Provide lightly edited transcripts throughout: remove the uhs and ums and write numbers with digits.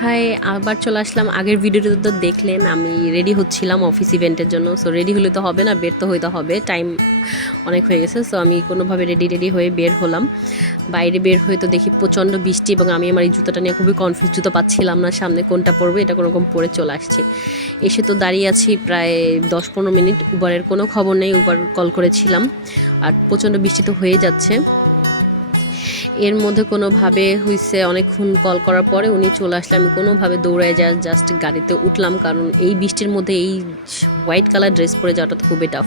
High, আবার চলে আসলাম। আগের ভিডিওতে তো দেখলেন আমি রেডি হচ্ছিলাম অফিস ইভেন্টের জন্য। সো রেডি হলে তো হবে না, বের তো হইতে হবে, টাইম অনেক হয়ে গেছে। সো আমি কোনোভাবে রেডি হয়ে বের হলাম। বাইরে বের হয়ে তো দেখি প্রচণ্ড বৃষ্টি, এবং আমি আমার এই জুতাটা নিয়ে খুবই কনফিউজ, জুতো পাচ্ছিলাম না সামনে কোনটা পরবো, এটা কোনোরকম পরে চলে আসছি। এসে তো দাঁড়িয়ে আছি প্রায় 10-15 মিনিট, উবারের কোনো খবর নেই। উবার কল করেছিলাম, আর প্রচণ্ড বৃষ্টি তো হয়ে যাচ্ছে। এর মধ্যে কোনোভাবে হইছে, অনেকক্ষণ কল করার পরে উনি চলে আসলে আমি কোনোভাবে দৌড়ায় জাস্ট গাড়িতে উঠলাম, কারণ এই বৃষ্টির মধ্যে এই হোয়াইট কালার ড্রেস পরে যাওয়াটা তো খুবই টাফ।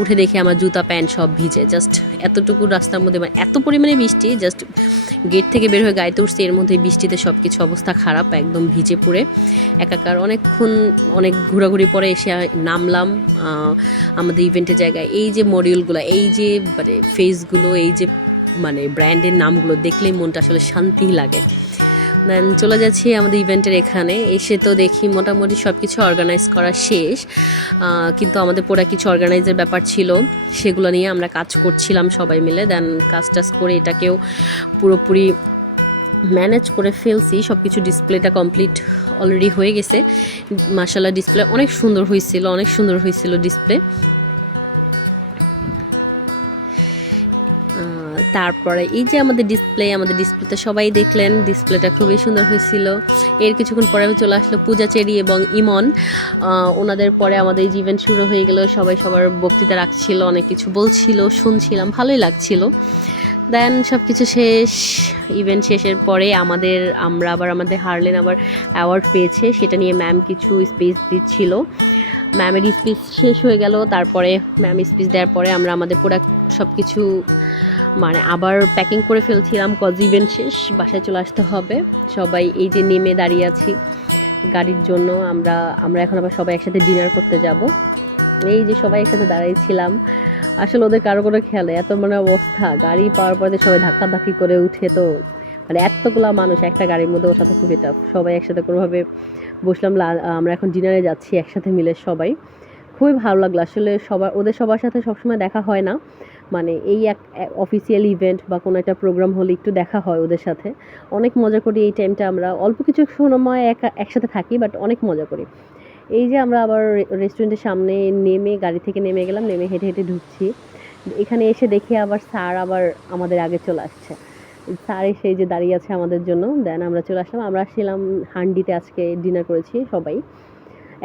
উঠে দেখি আমার জুতা প্যান্ট সব ভিজে, জাস্ট এতটুকু রাস্তার মধ্যে, মানে এত পরিমাণে বৃষ্টি, জাস্ট গেট থেকে বের হয়ে গাড়িতে উঠছি, এর মধ্যে বৃষ্টিতে সব কিছু অবস্থা খারাপ, একদম ভিজে পুড়ে একাকার। অনেকক্ষণ অনেক ঘোরাঘুরি পরে এসে নামলাম আমাদের ইভেন্টের জায়গায়। এই যে মডিউলগুলো, এই যে মানে ফেসগুলো, এই যে মানে ব্র্যান্ডের নামগুলো দেখলেই মনটা আসলে শান্তি লাগে। দেন চলে যাচ্ছি আমাদের ইভেন্টের এখানে। এসে তো দেখি মোটামুটি সব কিছু অর্গানাইজ করা শেষ, কিন্তু আমাদের পুরো কিছু অর্গানাইজের ব্যাপার ছিল, সেগুলো নিয়ে আমরা কাজ করছিলাম সবাই মিলে। দেন কাজ করে এটাকেও পুরোপুরি ম্যানেজ করে ফেলছি। সব কিছু ডিসপ্লেটা কমপ্লিট অলরেডি হয়ে গেছে। মাশাআল্লাহ ডিসপ্লে অনেক সুন্দর হয়েছিল ডিসপ্লে। তারপরে এই যে আমাদের ডিসপ্লেতে সবাই দেখলেন, ডিসপ্লেটা খুবই সুন্দর হয়েছিল। এর কিছুক্ষণ পরে আমি চলে আসলো পূজা চেরি এবং ইমন। ওনাদের পরে আমাদের এই ইভেন্ট শুরু হয়ে গেল। সবাই সবার বক্তৃতা রাখছিল, অনেক কিছু বলছিল, শুনছিলাম, ভালোই লাগছিল। দেন সব কিছু শেষ। ইভেন্ট শেষের পরে আমরা আবার আমাদের হারলেন আবার অ্যাওয়ার্ড পেয়েছে, সেটা নিয়ে ম্যাম কিছু স্পিচ দিচ্ছিল। ম্যামের স্পিচ শেষ হয়ে গেল। তারপরে ম্যাম স্পিচ দেওয়ার পরে আমরা আমাদের প্রোডাক্ট সব কিছু মানে আবার প্যাকিং করে ফেলছিলাম, কজ ইভেন্ট শেষ, বাসায় চলে আসতে হবে। সবাই এই যে নেমে দাঁড়িয়ে আছি গাড়ির জন্য। আমরা এখন আবার সবাই একসাথে ডিনার করতে যাব। এই যে সবাই একসাথে দাঁড়িয়েছিলাম, আসলে ওদের কারো কোনো খেয়াল নেই, এত মানে অবস্থা। গাড়ি পাওয়ার পরে সবাই ধাক্কাধাক্কি করে উঠে, তো মানে এতগুলা মানুষ একটা গাড়ির মধ্যে ওঠা তো খুবই টাফ। সবাই একসাথে কোনোভাবে বসলাম। আমরা এখন ডিনারে যাচ্ছি একসাথে মিলে সবাই। খুবই ভালো লাগলো আসলে। ওদের সবার সাথে সবসময় দেখা হয় না, মানে এই এক অফিসিয়াল ইভেন্ট বা কোনো একটা প্রোগ্রাম হলে একটু দেখা হয় ওদের সাথে। অনেক মজা করি এই টাইমটা, আমরা অল্প কিছু সময় একসাথে থাকি, বাট অনেক মজা করি। এই যে আমরা আবার রেস্টুরেন্টের সামনে নেমে, গাড়ি থেকে নেমে গেলাম, নেমে হেঁটে হেঁটে ঢুকছি। এখানে এসে দেখি আবার স্যার আবার আমাদের আগে চলে আসছে। স্যার এসে যে দাঁড়িয়ে আছে আমাদের জন্য। দেন আমরা চলে আসলাম। আমরা আসছিলাম হান্ডিতে, আজকে ডিনার করেছি সবাই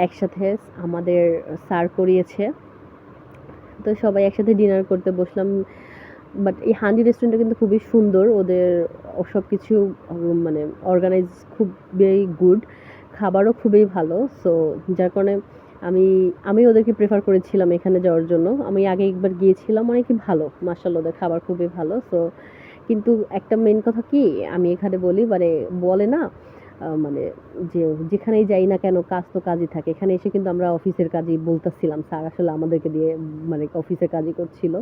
একসাথে, আমাদের স্যার করিয়েছে। তো সবাই একসাথে ডিনার করতে বসলাম। বাট এই হান্ডি রেস্টুরেন্টটা কিন্তু খুবই সুন্দর, ওদের সব কিছু মানে অর্গানাইজ খুব ভেরি গুড, খাবারও খুবই ভালো। সো যার কারণে আমি আমি ওদেরকে প্রেফার করেছিলাম এখানে যাওয়ার জন্য। আমি আগে একবার গিয়েছিলাম, অনেকই ভালো, মাশাআল্লাহ ওদের খাবার খুবই ভালো। সো কিন্তু একটা মেন কথা কি আমি এখানে বলি, মানে বলে না মানে যে যেখানেই যাই না কেন কাজ তো কাজই থাকে। এখানে এসে কিন্তু আমরা অফিসের কাজই বলতেছিলাম, স্যার আসলে আমাদেরকে দিয়ে মানে অফিসের কাজই করছিল।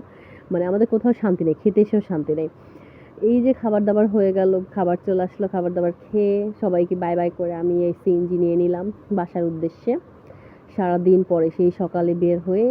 মানে আমাদের কোথাও শান্তি নেই, খেতে এসেও শান্তি নেই। এই যে খাবার দাবার হয়ে গেল, খাবার চলে আসলো, খাবার দাবার খেয়ে সবাইকে বাই বাই করে আমি এই সিএনজি নিয়ে নিলাম বাসার উদ্দেশ্যে। সারাদিন পরে সেই সকালে বের হয়ে